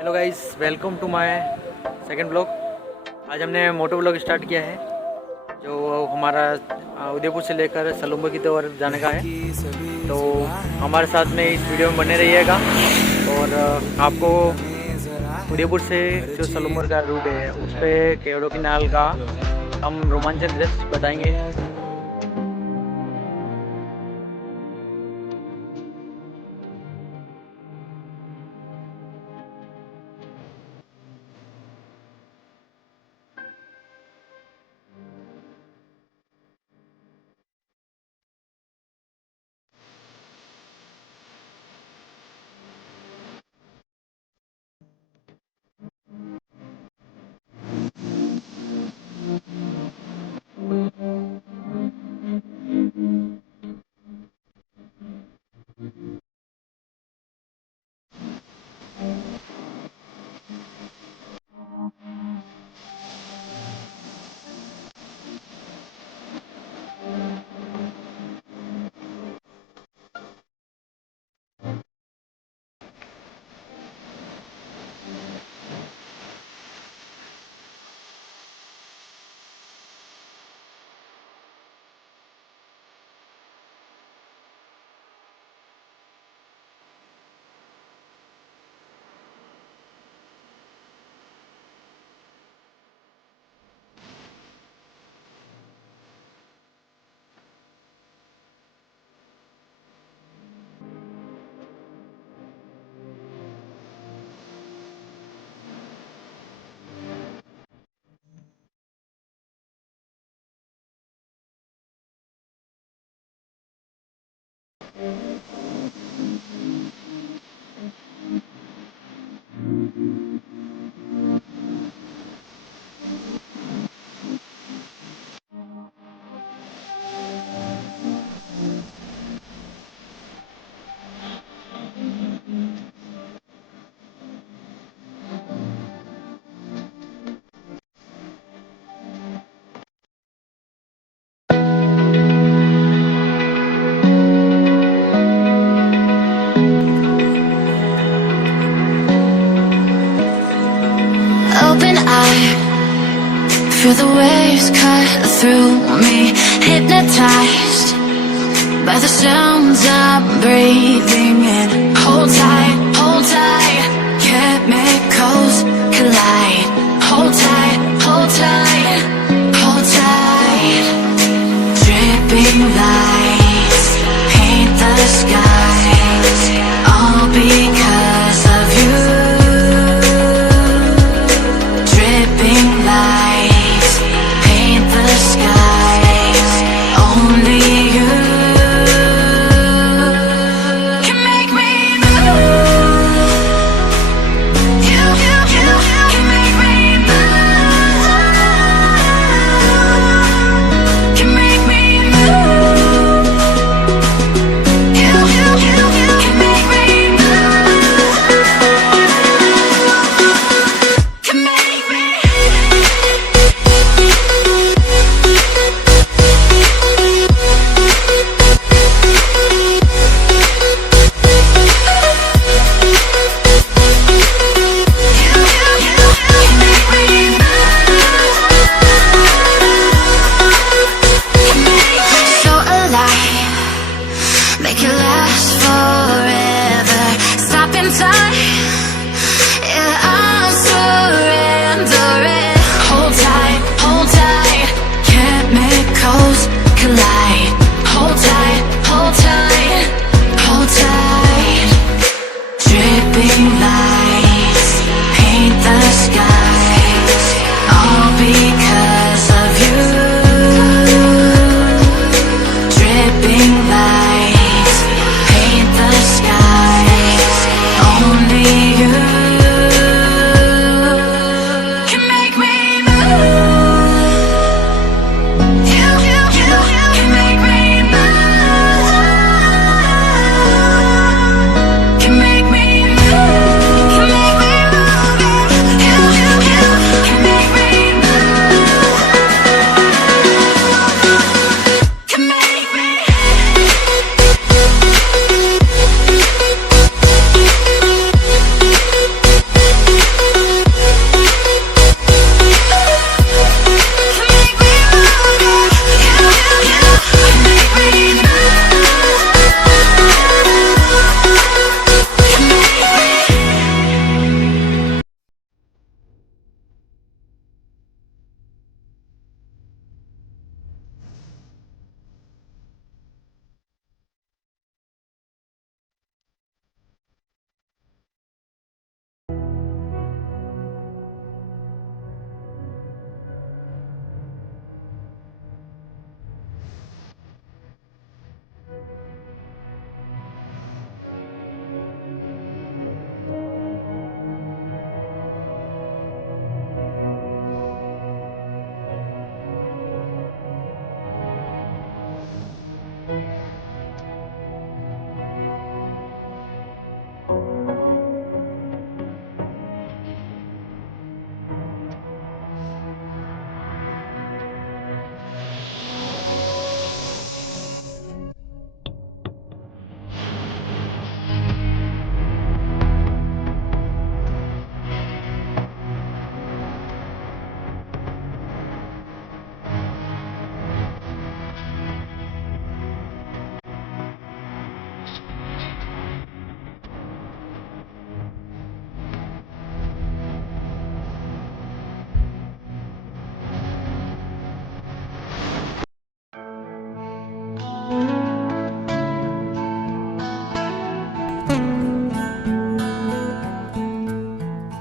Hello guys, welcome to my second blog. आज हमने मोटो blog start किया है जो हमारा उदयपुर से लेकर सलूम्बो की तरफ जाने का है। तो हमारे साथ में इस वीडियो में बने रहिएगा और आपको उदयपुर से जो सलूम्बो का रूट है उस पर केवड़ो की नाल का हम रोमांचक दृश्य बताएंगे। Open eye, feel the waves cut through me, hypnotized by the sounds I'm breathing in. Hold tight, hold tight.